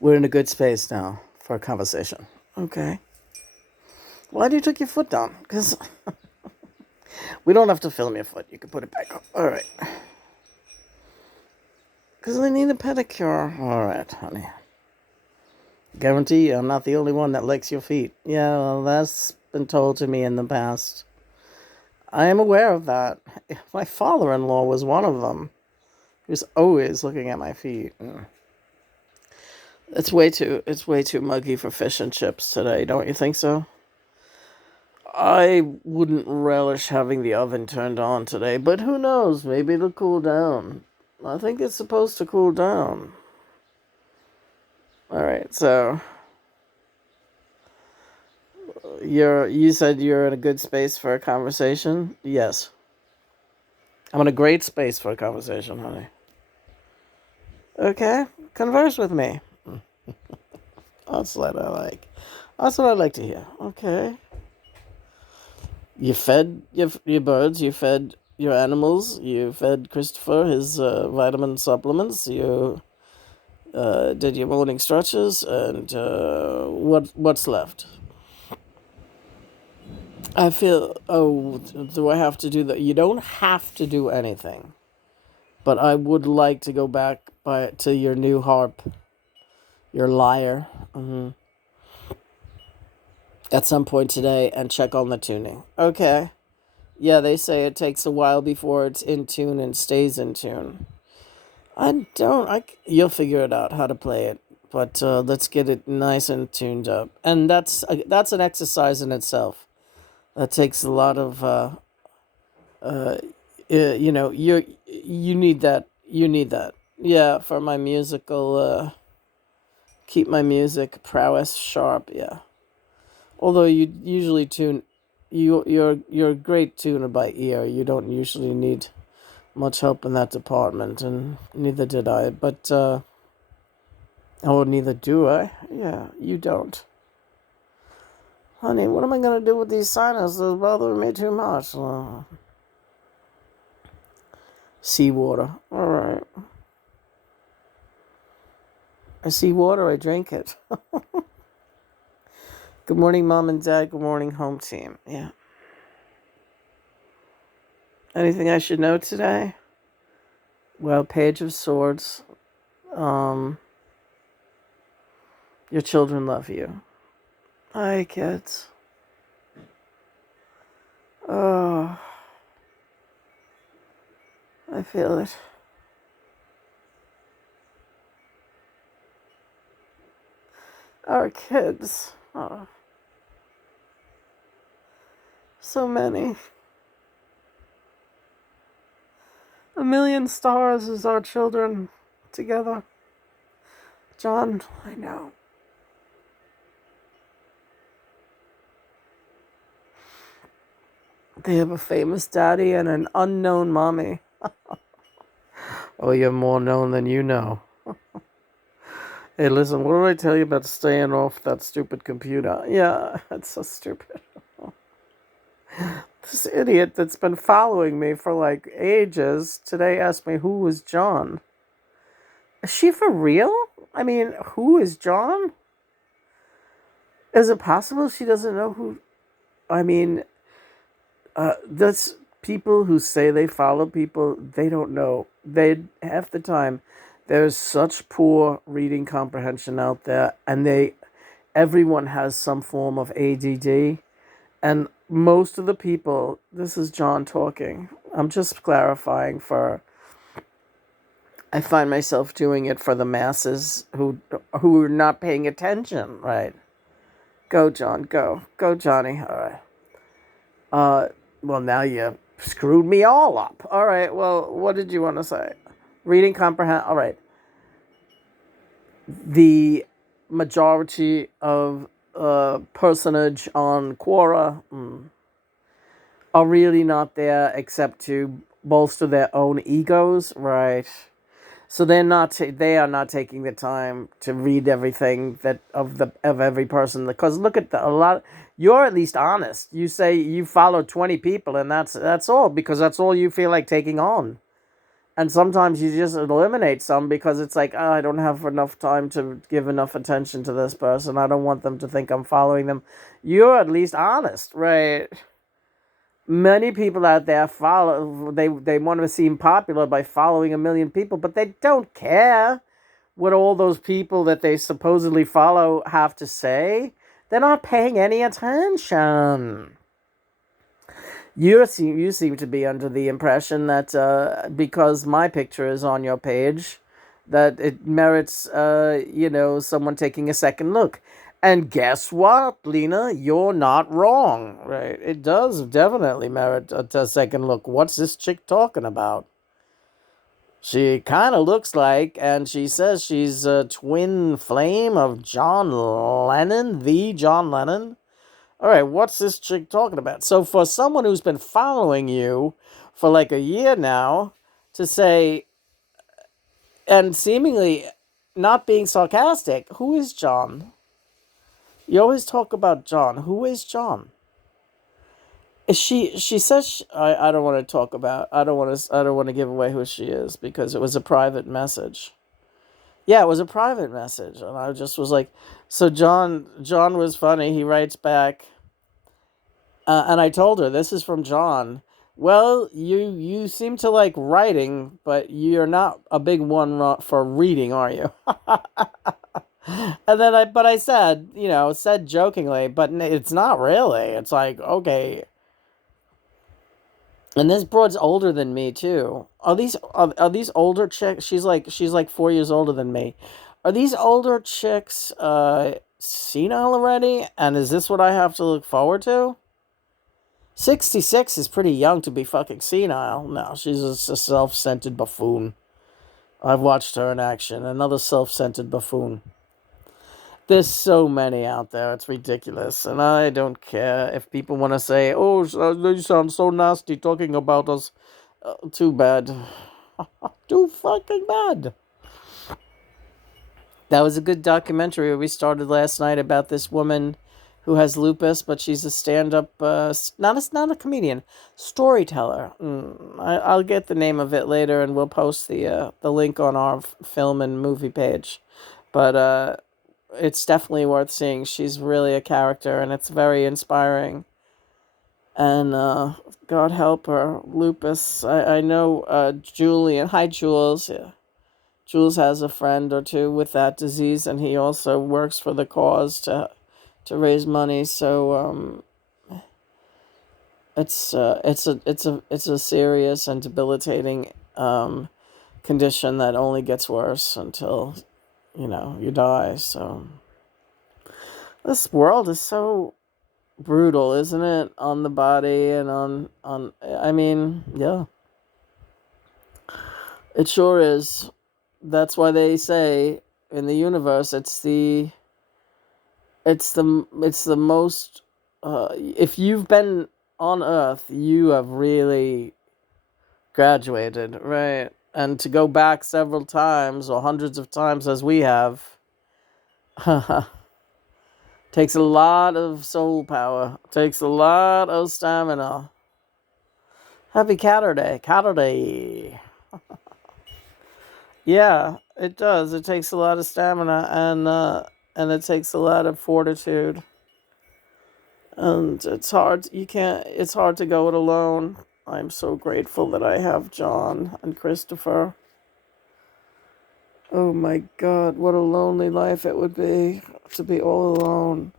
We're in a good space now for a conversation. Okay. Why do you take your foot down? Because we don't have to film your foot. You can put it back up. All right. Because I need a pedicure. All right, honey. Guarantee you I'm not the only one that licks your feet. Yeah, well, that's been told to me in the past. I am aware of that. My father-in-law was one of them. He was always looking at my feet. It's way too muggy for fish and chips today, don't you think so? I wouldn't relish having the oven turned on today, but who knows? Maybe it'll cool down. I think it's supposed to cool down. All right, so you said you're in a good space for a conversation? Yes. I'm in a great space for a conversation, honey. Okay, converse with me. That's what I like. That's what I like to hear. Okay. You fed your birds, you fed your animals, you fed Christopher his vitamin supplements, you did your morning stretches, and what's left? I feel, do I have to do that? You don't have to do anything, but I would like to go back to your new harp, your lyre, at some point today and check on the tuning. Okay. Yeah, they say it takes a while before it's in tune and stays in tune. You'll figure it out how to play it, but let's get it nice and tuned up. And that's an exercise in itself. That takes a lot of, you need that. You need that. Yeah, for my musical, keep my music prowess sharp. Yeah. Although you usually you're a great tuner by ear. You don't usually need much help in that department, and neither did I. But neither do I. Yeah, you don't, honey. What am I gonna do with these sinuses? They're bothering me too much. Seawater. All right. I see water. I drink it. Good morning, Mom and Dad. Good morning, home team. Yeah. Anything I should know today? Well, Page of Swords. Your children love you. Hi, kids. Oh, I feel it. Our kids. Oh, so many. A million stars is our children together. John, I know. They have a famous daddy and an unknown mommy. Oh, you're more known than you know. Hey, listen, what did I tell you about staying off that stupid computer? Yeah, that's so stupid. This idiot that's been following me for like ages today asked me who was John. Is she for real? I mean, who is John? Is it possible she doesn't know who? I mean, that's people who say they follow people, they don't know. Half the time, there's such poor reading comprehension out there, and everyone has some form of ADD, and most of the people, this is John talking, I'm just clarifying I find myself doing it for the masses who are not paying attention, right? Go, John, go. Go, Johnny. All right. Well, now you screwed me all up. All right, well, what did you want to say? Reading comprehend. All right. The majority of personage on Quora are really not there except to bolster their own egos, right? So they are not taking the time to read everything of every person, because look at you're at least honest. You say you follow 20 people and that's all, because that's all you feel like taking on. And sometimes you just eliminate some because it's like, oh, I don't have enough time to give enough attention to this person. I don't want them to think I'm following them. You're at least honest, right? Many people out there follow, they want to seem popular by following a million people, but they don't care what all those people that they supposedly follow have to say. They're not paying any attention. You seem to be under the impression that because my picture is on your page, that it merits someone taking a second look. And guess what, Lena? You're not wrong, right? It does definitely merit a second look. What's this chick talking about? She kind of looks like, and she says she's a twin flame of John Lennon, the John Lennon. All right, what's this chick talking about? So for someone who's been following you for like a year now to say, and seemingly not being sarcastic, who is John? You always talk about John. Who is John? Is she says I don't want to talk about. I don't want to give away who she is because it was a private message. Yeah, it was a private message, and I just was like, so John was funny. He writes back. And I told her, this is from John. Well, you seem to like writing, but you're not a big one for reading, are you? And then I said, said jokingly, but it's not really. It's like, okay. And this broad's older than me too. Are these older chicks? She's like 4 years older than me. Are these older chicks senile already? And is this what I have to look forward to? 66 is pretty young to be fucking senile. No, she's a self-centered buffoon. I've watched her in action. Another self-centered buffoon. There's so many out there. It's ridiculous. And I don't care if people want to say, oh, you sound so nasty talking about us. Too bad. Too fucking bad. That was a good documentary we started last night about this woman who has lupus, but she's a stand-up, not a comedian, storyteller. I'll get the name of it later, and we'll post the link on our film and movie page. But it's definitely worth seeing. She's really a character, and it's very inspiring. And God help her, lupus. I know Julian. Hi, Jules. Yeah. Jules has a friend or two with that disease, and he also works for the cause to raise money. So it's a serious and debilitating condition that only gets worse until you die. So this world is so brutal, isn't it, on the body and on I mean, yeah, it sure is. That's why they say in the universe it's the most if you've been on Earth, you have really graduated, right? And to go back several times or hundreds of times as we have takes a lot of soul power, takes a lot of stamina. Happy Catterday. Yeah, it does. It takes a lot of stamina and it takes a lot of fortitude. And it's hard. It's hard to go it alone. I'm so grateful that I have John and Christopher. Oh my God, what a lonely life it would be to be all alone.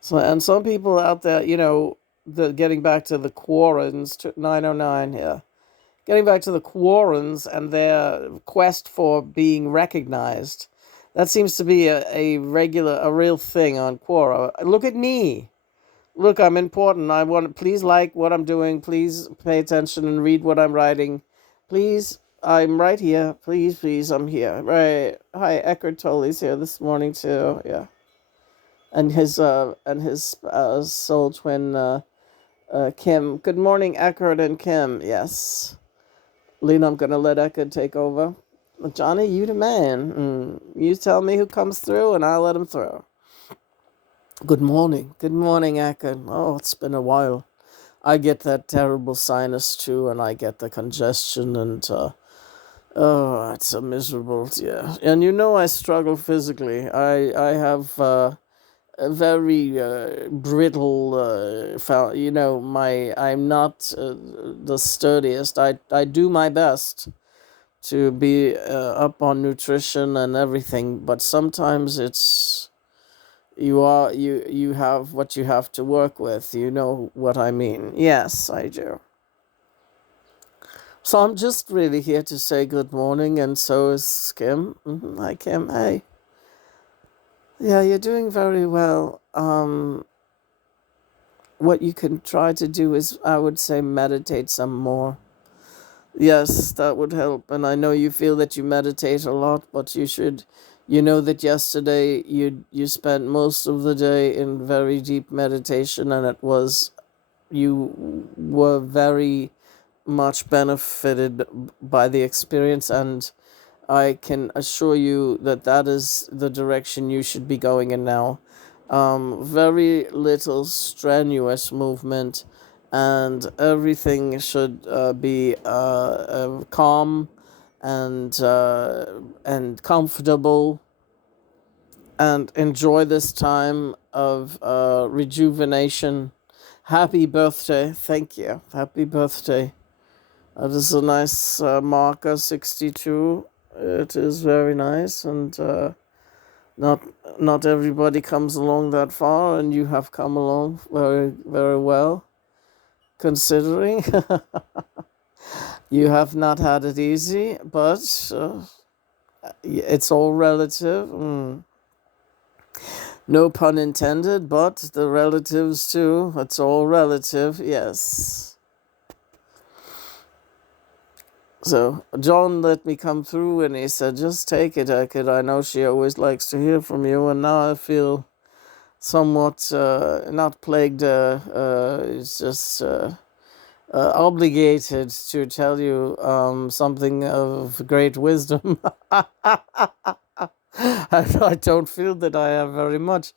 So, and some people out there, getting back to the Quarrens, 909 here. Getting back to the Quarrens and their quest for being recognized. That seems to be a real thing on Quora. Look at me. Look, I'm important. Please like what I'm doing. Please pay attention and read what I'm writing. Please, I'm right here. Please, I'm here. Right. Hi, ECKHART Tolle's here this morning too. Yeah. And his soul twin, Kim. Good morning, ECKHART and Kim. Yes. Lena, I'm gonna let ECKHART take over. Johnny, you the man. You tell me who comes through, and I'll let him through. Good morning, ECKHART. Oh, it's been a while. I get that terrible sinus too, and I get the congestion, and Oh, it's a miserable, yeah. And you know, I struggle physically. I have a very brittle, you know, I'm not the sturdiest. I do my best to be up on nutrition and everything, but sometimes you have what you have to work with. You know what I mean? Yes, I do. So I'm just really here to say good morning, and so is Kim. Hi, Kim. Hey. Yeah, you're doing very well. What you can try to do is, I would say, meditate some more. Yes, that would help. And I know you feel that you meditate a lot, but you should. You know that yesterday you spent most of the day in very deep meditation, and you were very much benefited by the experience, and I can assure you that that is the direction you should be going in now. Very little strenuous movement, and everything should be calm and comfortable, and enjoy this time of rejuvenation. Happy birthday! Thank you. Happy birthday. That is a nice marker, 62. It is very nice, and not not everybody comes along that far, and you have come along very, very well, considering you have not had it easy, but it's all relative. No pun intended, but the relatives too. It's all relative, yes. So John let me come through, and he said, just take it, Eckert. I know she always likes to hear from you, and now I feel somewhat not plagued, it's just obligated to tell you something of great wisdom. I don't feel that I have very much.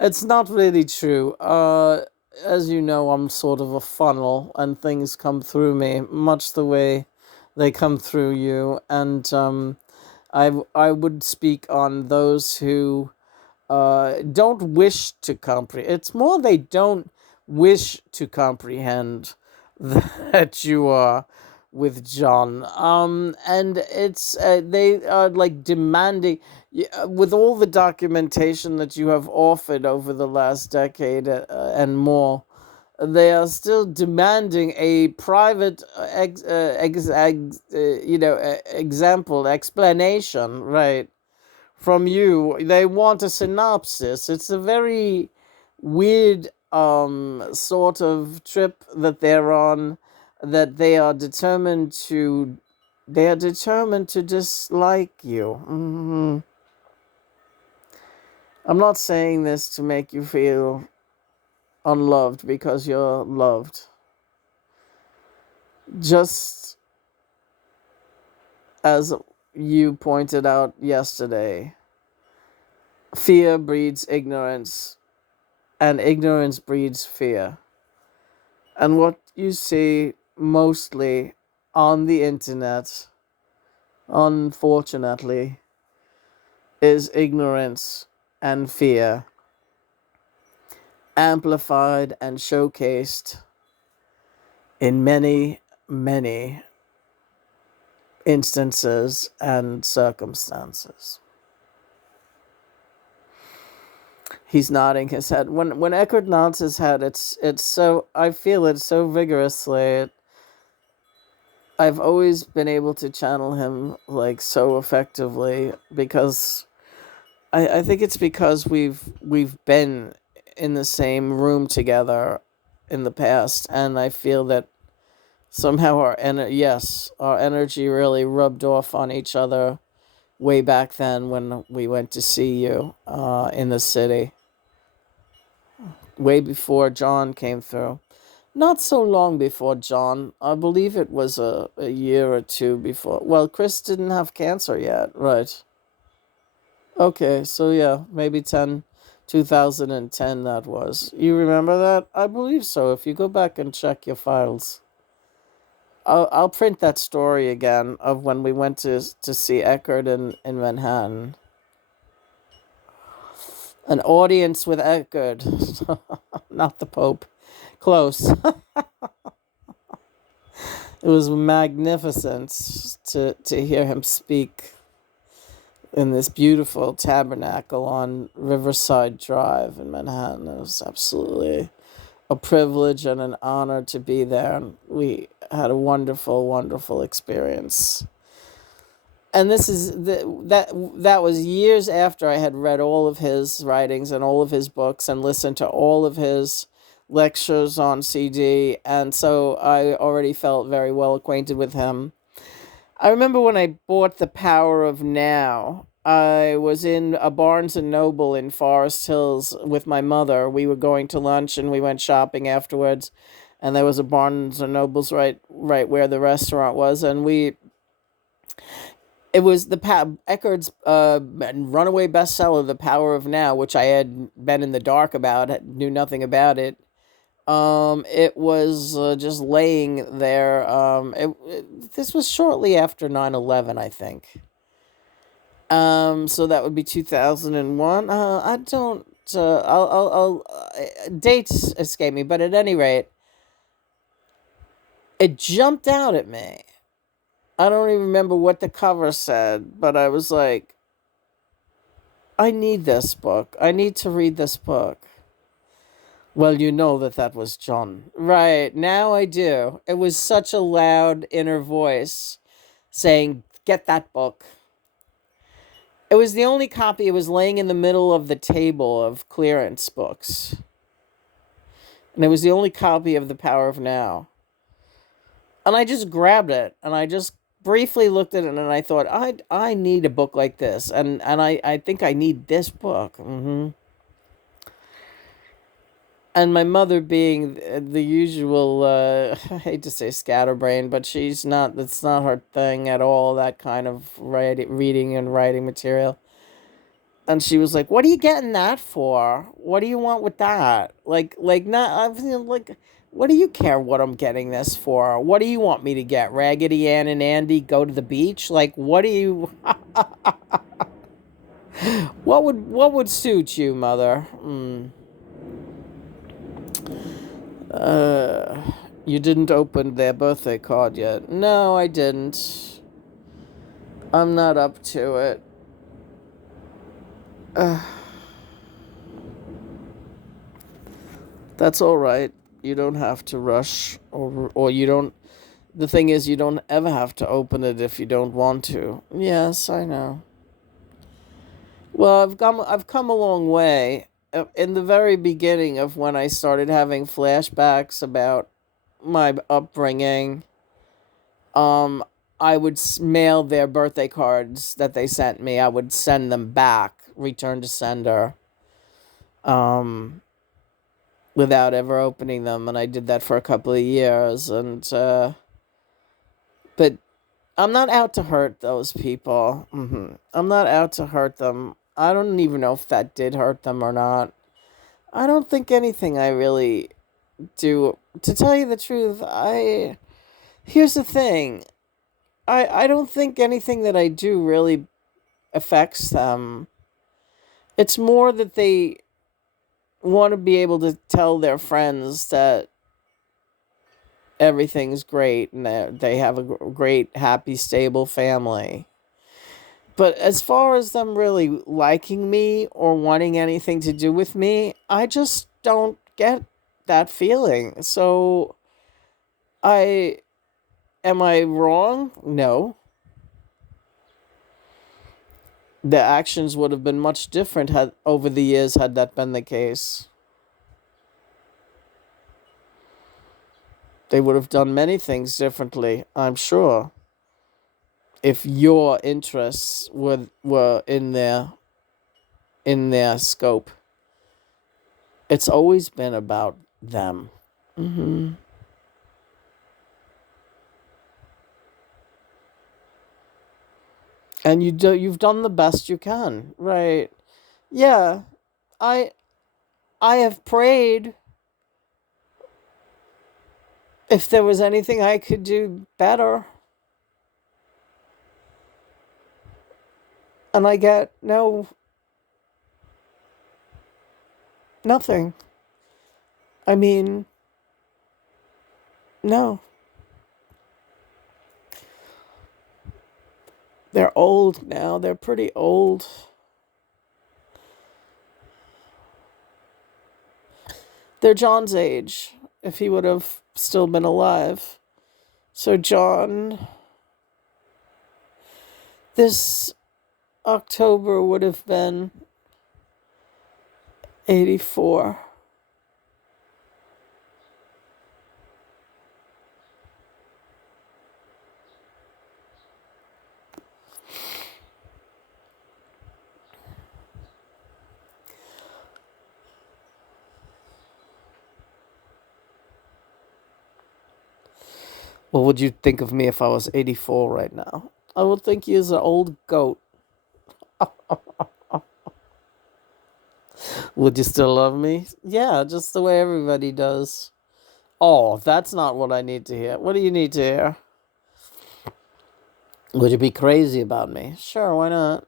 It's not really true. As you know, I'm sort of a funnel, and things come through me, much the way they come through you. And I would speak on those who don't wish to comprehend. It's more they don't wish to comprehend that you are with John. And it's they are like demanding, with all the documentation that you have offered over the last decade and more. They are still demanding a private, example, explanation, right? From you. They want a synopsis. It's a very weird sort of trip that they're on, that they are determined to dislike you. I'm not saying this to make you feel unloved, because you're loved. Just as you pointed out yesterday, fear breeds ignorance, and ignorance breeds fear. And what you see mostly on the internet, unfortunately, is ignorance and fear, amplified and showcased in many, many instances and circumstances. He's nodding his head. When Eckhart nods his head, it's so, I feel it so vigorously. I've always been able to channel him like so effectively, because I think it's because we've been in the same room together in the past, and I feel that somehow our energy really rubbed off on each other way back then when we went to see you in the city, way before John came through. Not so long before John. I believe it was a year or two before. Well, Chris didn't have cancer yet, right? Okay, so yeah, maybe 2010 that was. You remember that? I believe so, if you go back and check your files. I'll print that story again of when we went to see Eckhart in Manhattan. An audience with Eckhart, not the Pope. Close. It was magnificent to hear him speak in this beautiful tabernacle on Riverside Drive in Manhattan. It was absolutely a privilege and an honor to be there. We had a wonderful, wonderful experience. And this is that was years after I had read all of his writings and all of his books and listened to all of his lectures on CD, and so I already felt very well acquainted with him. I remember when I bought The Power of Now. I was in a Barnes and Noble in Forest Hills with my mother. We were going to lunch and we went shopping afterwards, and there was a Barnes and Nobles right where the restaurant was, and it was Eckhart's runaway bestseller, The Power of Now, which I had been in the dark about, knew nothing about it. It was just laying there. This was shortly after 9/11, I think. So that would be 2001. I don't. Dates escape me, but at any rate, it jumped out at me. I don't even remember what the cover said, but I was like, I need this book. I need to read this book. Well, you know that was John. Right, now I do. It was such a loud inner voice saying, get that book. It was the only copy. It was laying in the middle of the table of clearance books. And it was the only copy of The Power of Now. And I just grabbed it, and I just briefly looked at it, and I thought, I need a book like this. And I think I need this book. And my mother being the usual, I hate to say scatterbrain, but that's not her thing at all, that kind of reading and writing material. And she was like, what are you getting that for? What do you want with that? Not, I'm like, what do you care what I'm getting this for? What do you want me to get? Raggedy Ann and Andy go to the beach? Like, what do you, what would suit you, mother? You didn't open their birthday card yet. No, I didn't. I'm not up to it. That's all right. You don't have to rush, or you don't. The thing is, you don't ever have to open it if you don't want to. Yes, I know. Well, I've come a long way. In the very beginning of when I started having flashbacks about my upbringing, um, I would mail their birthday cards that they sent me. I would send them back, return to sender, without ever opening them, and I did that for a couple of years. And but I'm not out to hurt those people. I'm not out to hurt them. I don't even know if that did hurt them or not. I don't think anything I really do. To tell you the truth, here's the thing. I don't think anything that I do really affects them. It's more that they want to be able to tell their friends that everything's great and that they have a great, happy, stable family. But as far as them really liking me or wanting anything to do with me, I just don't get that feeling. So, am I wrong? No. The actions would have been much different had over the years had that been the case. They would have done many things differently, I'm sure, if your interests were in their scope. It's always been about them. And you've done the best you can, right? Yeah, I I have prayed If there was anything I could do better, and I get nothing. I mean, no. They're old now. They're pretty old. They're John's age, if he would have still been alive. So John, this October would have been 84. What would you think of me if I was 84 right now? I would think you as an old goat. Would you still love me? Yeah, just the way everybody does. Oh, that's not what I need to hear. What do you need to hear? Would you be crazy about me? Sure, why not?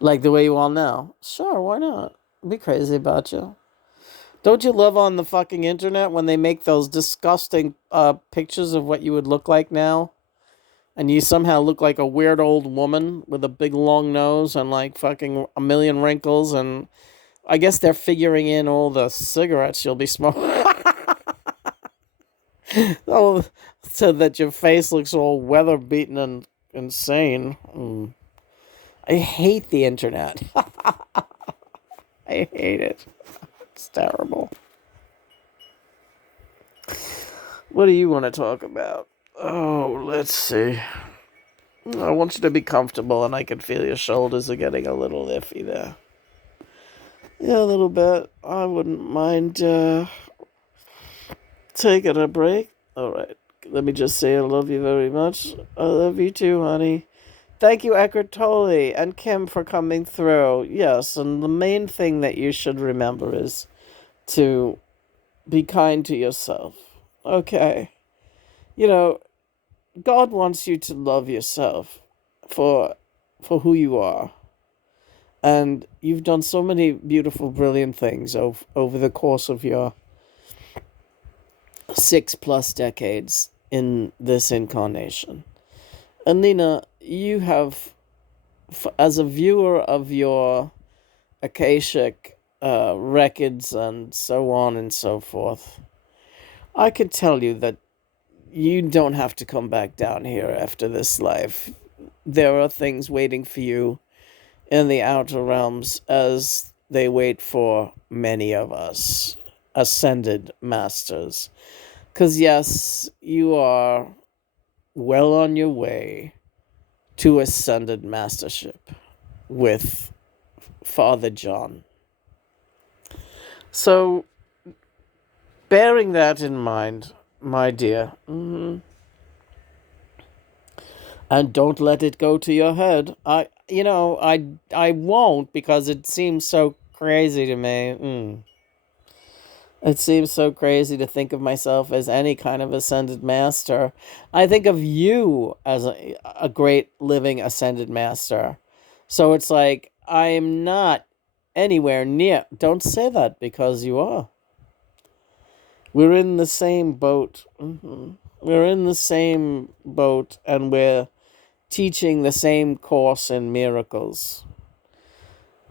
Like the way you all know? Sure, why not? Be crazy about you. Don't you love on the fucking internet when they make those disgusting pictures of what you would look like now? And you somehow look like a weird old woman with a big long nose and like fucking a million wrinkles, and I guess they're figuring in all the cigarettes you'll be smoking. Oh, so that your face looks all weather beaten and insane. I hate the internet. I hate it. It's terrible. What do you want to talk about? Oh, let's see. I want you to be comfortable, and I can feel your shoulders are getting a little iffy there. Yeah, a little bit. I wouldn't mind taking a break. All right. Let me just say I love you very much. I love you too, honey. Thank you, ECKHART, TOLLE, and Kim for coming through. Yes, and the main thing that you should remember is to be kind to yourself. Okay. You know, God wants you to love yourself for who you are. And you've done so many beautiful, brilliant things over the course of your 6+ decades in this incarnation. And Nina, you have, as a viewer of your Akashic records and so on and so forth, I can tell you that you don't have to come back down here after this life. There are things waiting for you in the outer realms as they wait for many of us ascended masters. Because, yes, you are well on your way to ascended mastership with Father John. So, bearing that in mind, my dear, and don't let it go to your head. I won't, because it seems so crazy to me. It seems so crazy to think of myself as any kind of ascended master. I think of you as a great living ascended master. So it's like, I am not anywhere near. Don't say that, because you are. We're in the same boat. We're in the same boat, and we're teaching the same course in miracles.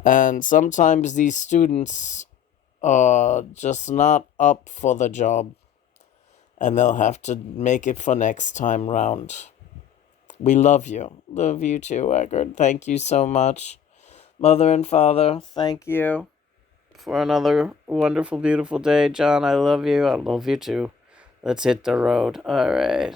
And sometimes these students are just not up for the job, and they'll have to make it for next time round. We love you. Love you too, ECKHART. Thank you so much. Mother and Father, thank you for another wonderful, beautiful day. John, I love you. I love you too. Let's hit the road. All right.